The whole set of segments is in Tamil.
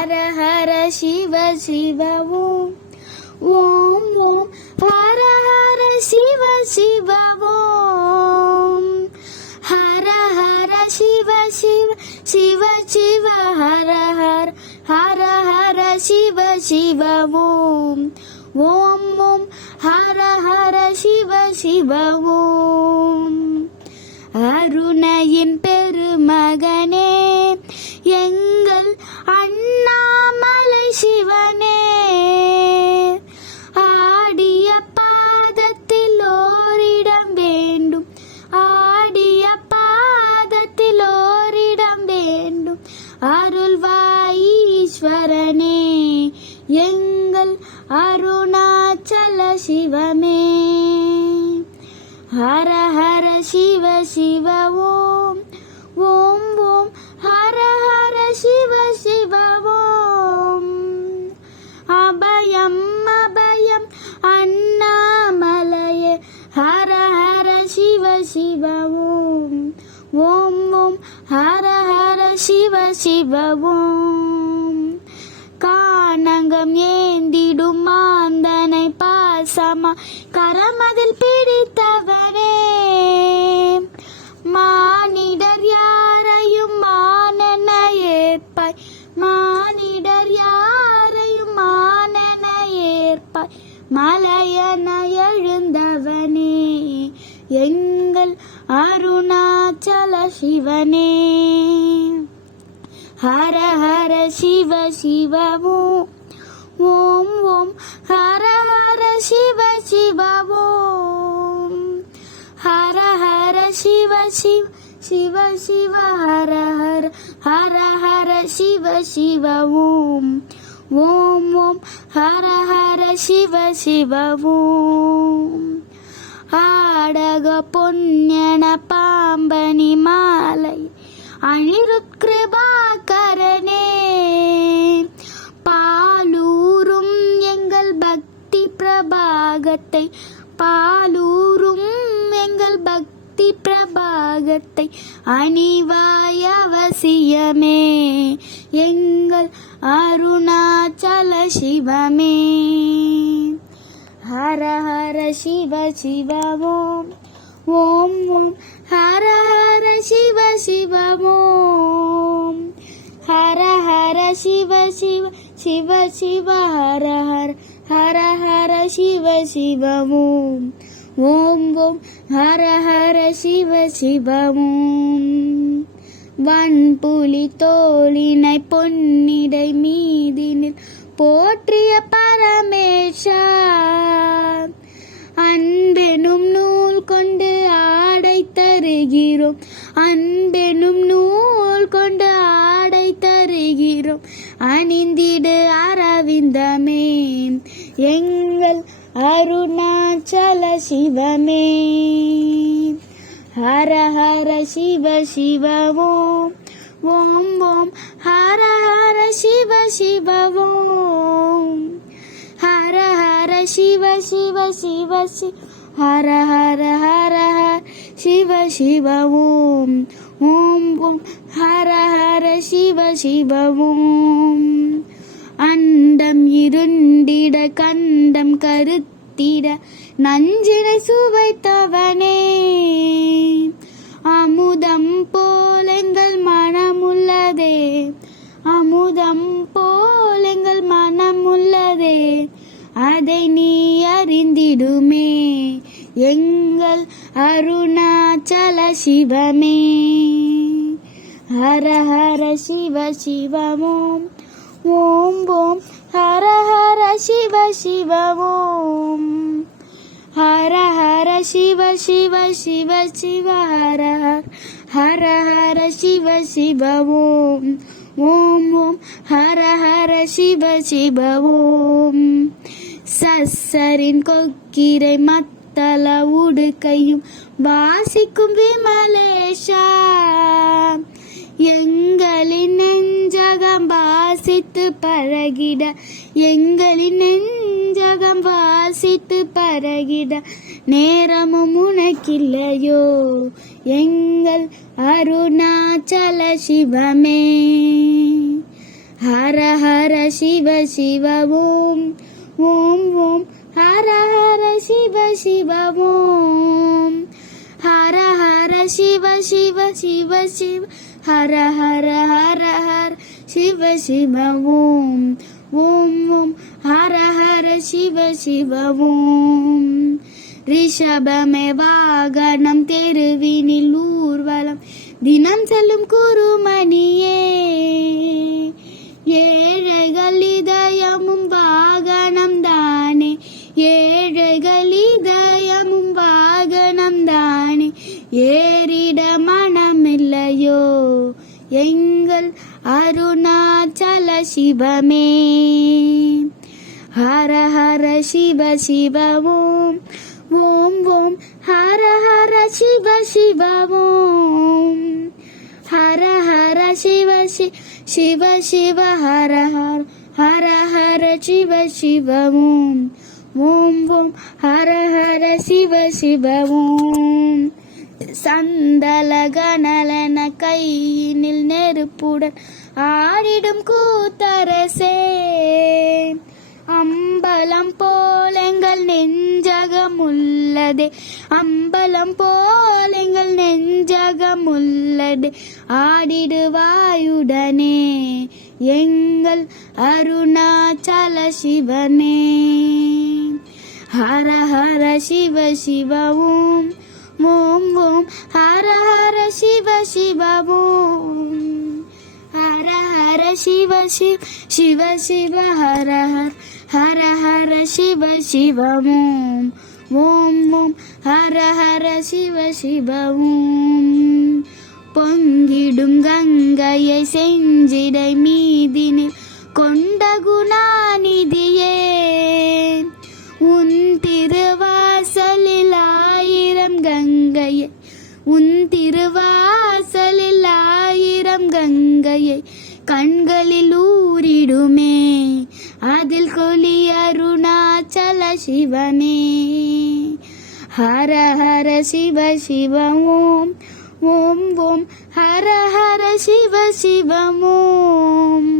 ஹர ஹர சிவ சிவ ஓம் ஓம் ஓம் ஹர ஹர சிவ சிவ ஓம் ஹர ஹர சிவ சிவ சிவ சிவ ஹர ஹர ஹர ஹர சிவ சிவ ஓம் ஓம் ஓம் ஹர ஹர சிவ சிவ ஓம் அருணையின் பெருமகனே எங்கள் அண்ணாமலை சிவனே ஆடிய பாதத்தில் ஓரிடம் வேண்டும் ஆடிய பாதத்தில் ஓரிடம் வேண்டும். அருள்வாயீஸ்வரனே எங்கள் மலையன எழுந்தவனே எங்கள் அருணாச்சல சிவனே. ஹர ஹர சிவ சிவ ஓம் ஓம் ஹர ஹர சிவ சிவ ஹர ஹர சிவ சிவ சிவ சிவ ஹர ஹர ஹர ஹர சிவ சிவ ஓம் ஓம். ஹர ஹர சிவ சிவவும். ஆடக பொன்யன பாம்பனி மாலை அனிருத் கிருபாகரனே. பாலூரும் எங்கள் பக்தி பிரபாகத்தை பாலூரும் எங்கள் பக்தி பிரபாகத்தை அணிவாய் அவசியமே. எங்கள் அருணாச்சல சிவமே. ஹர ஹர சிவ சிவ ஓம் ஓம். ஓம் ஹர ஹர சிவ சிவ ஓம் ஹர ஹர சிவ சிவ சிவ சிவ ஹர ஹர ஹர ஹர சிவ சிவ ஓம் ஓம் ஓம் ஹர ஹர சிவ சிவ வன்புலி தோளினை பொன்னிடை மீதினில் போற்றிய பரமேஷா. அன்பெனும் நூல் கொண்டு ஆடை தருகிறோம். அன்பெனும் நூல் கொண்டு ஆடை தருகிறோம். அணிந்திடு அரவிந்தமே. எங்கள் அருணாச்சல சிவமே. ஹர ஹர சிவ சிவ ஓம் ஓம். ஓம் ஹர ஹர சிவ சிவ ஓம் ஹர ஹர சிவ சிவ சிவ சிவ ஹர ஹர ஹர ஹர சிவ சிவ ஓம் ஓம். ஓம் ஹர ஹர சிவ சிவ ஓம் அண்டம் இருண்டிட கண்டம் கருத்திட நஞ்சினை சுவைத்தவனே. அமுதம் போல் எங்கள் மனமுள்ளதே. அமுதம் போல் எங்கள் மனமுள்ளதே. அதை நீ அறிந்திடுமே. எங்கள் அருணாச்சல சிவமே. ஹர ஹர சிவ சிவமோம். ஓம் ஓம். ஹர ஹர சிவ சிவ ஓம். ஹர ஹர சிவ சிவ சிவ சிவ ஹர. ஹர ஹர சிவ சிவ ஓம். ஓம் ஓம். ஹர ஹர சிவ சிவ ஓம். சஸ்ஸரின் கொக்கிரை மத்தள உடுக்கையும் வாசிக்கும் விமலேஷா. எங்களின் நெஞ்சகம் வாசித்து பழகிட எங்களின் நெஞ்சகம் வாசித்து பழகிட நேரமும் உனக்கில்லையோ? எங்கள் அருணாச்சல சிவமே. ஹர ஹர சிவ சிவ ஓம் ஓம். ஓம் ஹர ஹர சிவ சிவ ஓம் ஹர ஹர சிவ சிவ சிவ சிவ. ஹர ஹர ஹர ஹர. சிவ சிவ ஓம் ஓம். ஓம் ஹர ஹர சிவ சிவ ஓம் ரிஷபமே வாகனம் தெருவினில் ஊர்வலம். தினம் செல்லும் குருமணியே. ஏழைகள் இதயமும் சிவமே ஹர ஹர சிவ சிவ ஓம் ஓம் ஓம் ஹர ஹர சிவ சிவ ஓம் ஹர ஹர சிவ சிவ சிவ சிவ ஹர ஹர ஹர ஹர சிவ சிவ ஓம் ஓம் ஓம் ஹர ஹர சிவ சிவ ஓம் சந்தலகனலன கையினில் நெருப்புடன் ஆடிடும் கூத்தரசே. அம்பலம் போல் எங்கள் நெஞ்சகம் உள்ளதே அம்பலம் போல் எங்கள் நெஞ்சகம் உள்ளதே ஆடிடுவாயுடனே எங்கள் அருணாச்சல சிவனே. ஹர ஹர சிவ சிவவும் ஓம் ஓம் ஹர ஹர சிவ சிவ ஓம் ஹர ஹர சிவ சிவ சிவ சிவ ஹர ஹர. ஹர ஹர சிவ சிவ ஓம் ஓம் ஓம் ஹர ஹர சிவ சிவ ஓம் பொங்கிடும் கங்கையை செஞ்சிடை மீதினில் சிவனே. ஹர ஹர சிவ சிவ ஓம் ஓம். ஓம் ஹர ஹர சிவ சிவ ஓம்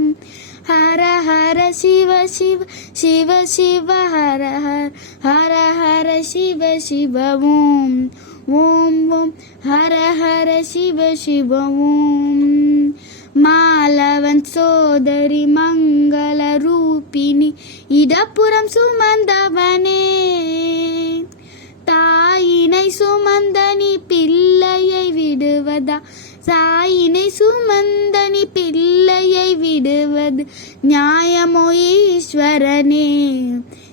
ஹர ஹர சிவ சிவ சிவ சிவ ஹர ஹர ஹர ஹர சிவ சிவ ஓம் ஓம். ஓம் ஹர ஹர சிவ சிவ ஓம் மாலவன் சோதரி மங்கள ரூபிணி இடப்புறம் சுமந்தவனே. தாயினை சுமந்தனி பிள்ளையை விடுவதா? சாயினை சுமந்தனி பிள்ளையை விடுவது நியாயமோ ஈஸ்வரனே?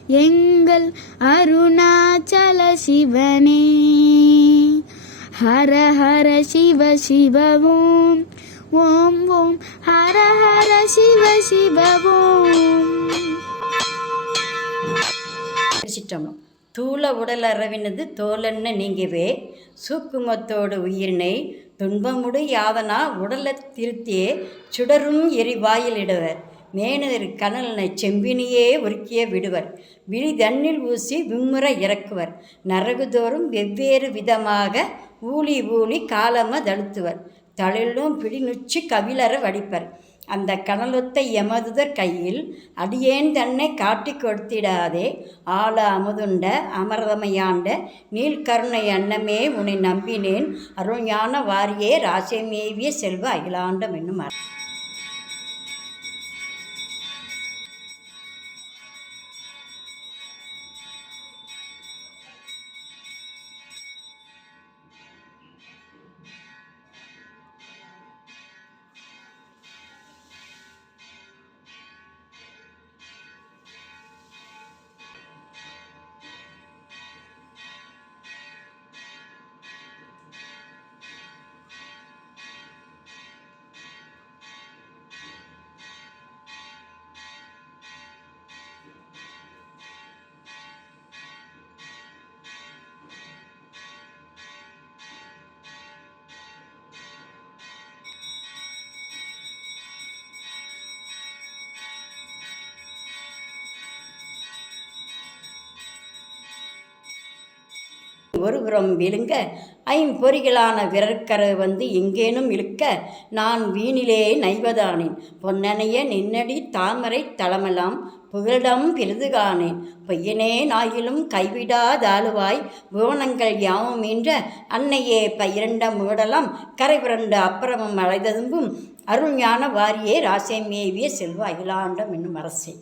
எங்கள் அருணாச்சல சிவனே. ஹர ஹர சிவ சிவ ஓம் ஓம். ஓம் ஹர ஹர சிவ சிவ ஓம் சிற்றம்பலம் தூள உடல் அறவினது தோலென்ன நீங்கவே. சூக்குமத்தோடு உயிரினை துன்பமுடு யாதனா உடலை திருத்தியே. சுடரும் எரிவாயிலிடுவர் மேனதர் கனலனை செம்பினியே உருக்கிய விடுவர். விழி தண்ணில் ஊசி விம்முற இறக்குவர். நரகுதோறும் வெவ்வேறு விதமாக ஊழி ஊழி காலம தழுத்துவர் தளிலும் பிடிநுச்சி கவிழற வடிப்பர். அந்த கடலுத்த எமதுதர் கையில் அடியேன் தன்னை காட்டிக் கொடுத்திடாதே. ஆள அமுதுண்ட அமரதமையாண்ட நீல்கருணை அன்னமே உன்னை நம்பினேன். அருள்ஞான வாரியே ராசேமேவிய செல்வ அகிலாண்டம் என்னும் ஒருபுறம் விழுங்க. ஐம்பொறிகளான விரற்கரை வந்து எங்கேனும் இழுக்க. நான் வீணிலே நைவதானேன். பொன்னனைய நின்னடி தாமரை தளமெல்லாம் புகலிடம் பிரிதுகானேன். பையனே பொய்யனே நாயிலும் கைவிடாதாளுவாய் புவனங்கள் யாவும் என்ற அன்னையே பயிரண்ட மூடலாம் கரை புரண்ட அப்புறமும் அலைததும்பும் அருள்ஞான வாரியே ராசேமேவிய செல்வ அகிலாண்டம் என்னும் அரசே.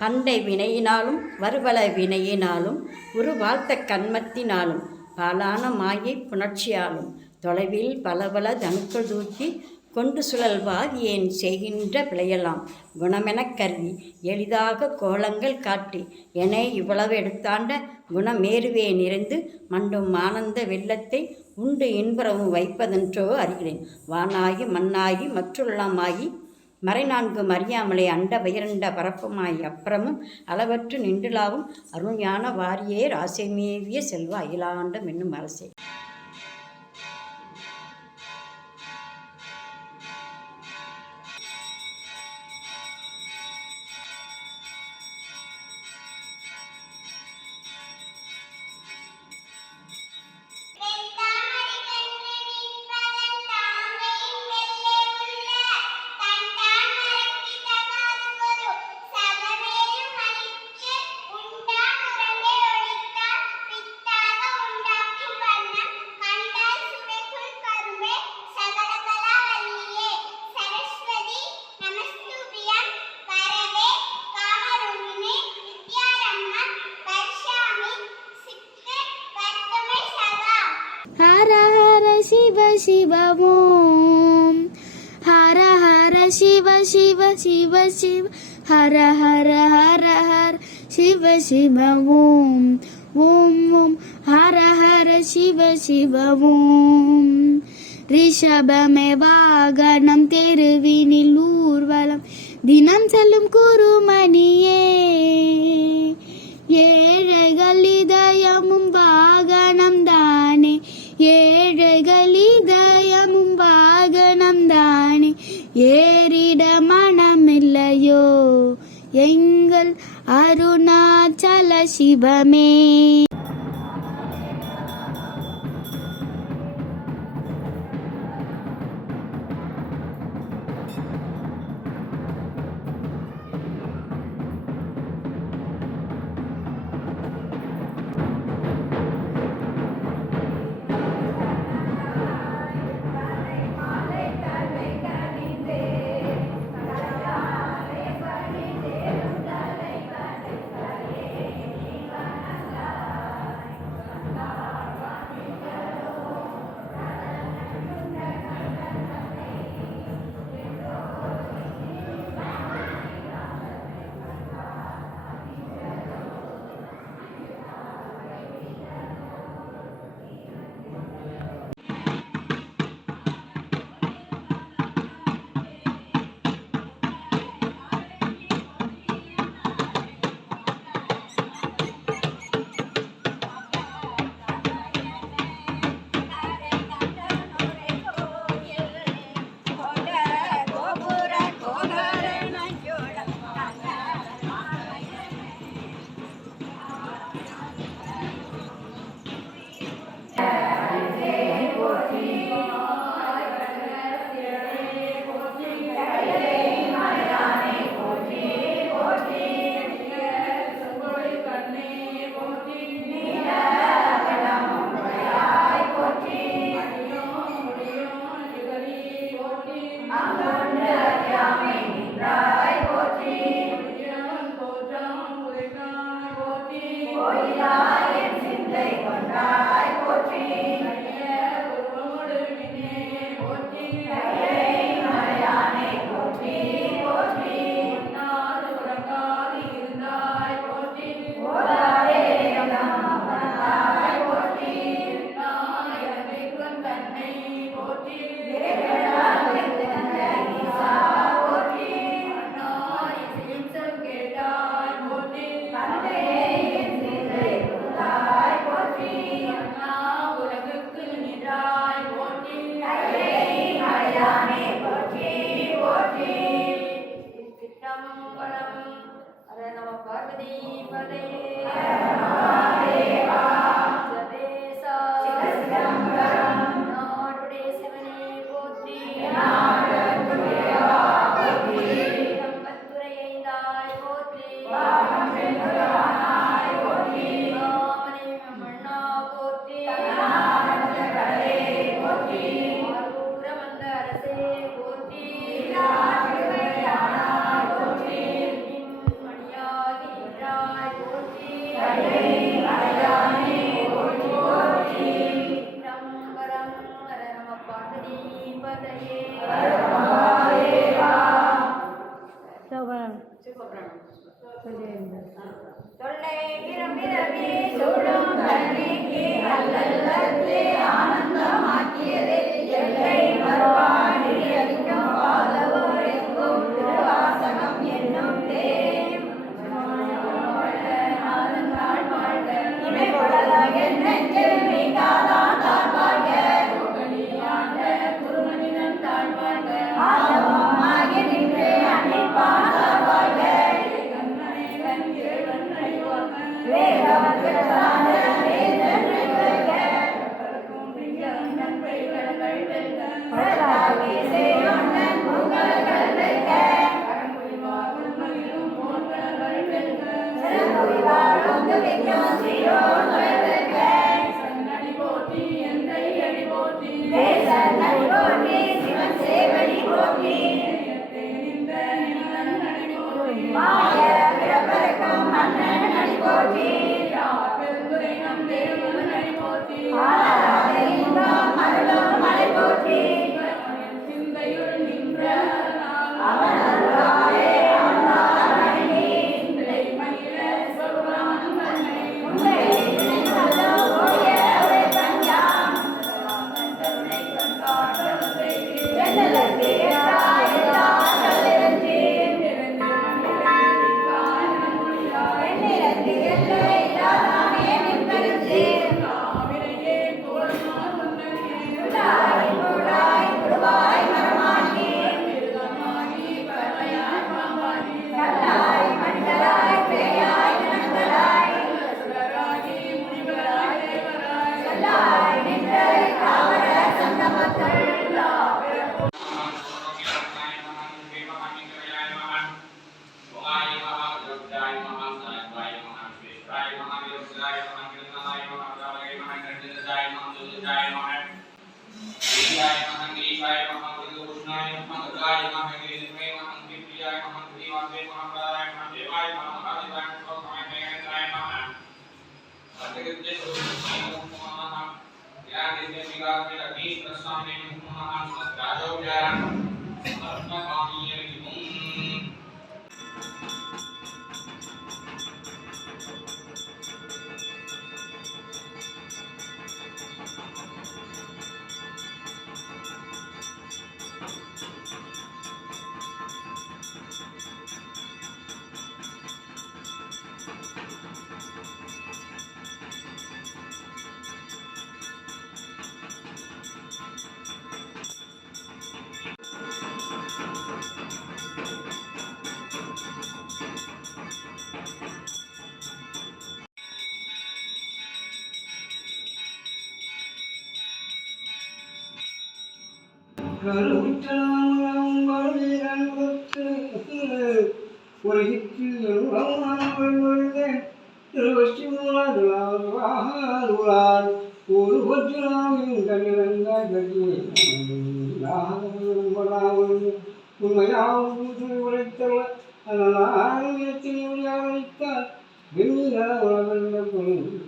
திருச்சிற்றம்பலம். பண்டை வினையினாலும் வருவல வினையினாலும் ஒரு வாழ்த்த கண்மத்தினாலும் பாலான மாயை புணர்ச்சியாலும் தொலைவில் பலபல தனுக்கள் தூக்கி கொண்டு சுழல்வார் ஏன் செய்கின்ற பிழையெல்லாம் குணமெனக் கருதி எளிதாக கோலங்கள் காட்டி என இவ்வளவு எடுத்தாண்ட குணமேறுவே நிறைந்து மண்டும் ஆனந்த வெள்ளத்தை உண்டு இன்புறவும் வைப்பதென்றோ அறிகிறேன் வானாகி மண்ணாகி மற்றுள்ளமாகி மறைநான்கும் அறியாமலே அண்ட பயிரண்ட பரப்புமாய் அப்புறமும் அளவற்று நின்றுலாவும் அருஞான வாரியே ராசைமேவிய செல்வ அகிலாண்டம் என்னும் அரசே. சிவ சிவ ஹர ஹர ஹர ஹர சிவ சிவ ஓம் ஓம் ஓம் ஹர ஹர சிவ சிவ ஓம் ரிஷபமே வாகனம் தெருவினில் ஊர்வலம் தினம் செல்லும் குருமணியே Arunachal me. Agni Padeh Bandeirinha. ஒரு உண்மையாவும் உரைத்தவ அதனால் ஆரோக்கியத்தில் உரைத்தால் வெளியில் உலகம் பொருள்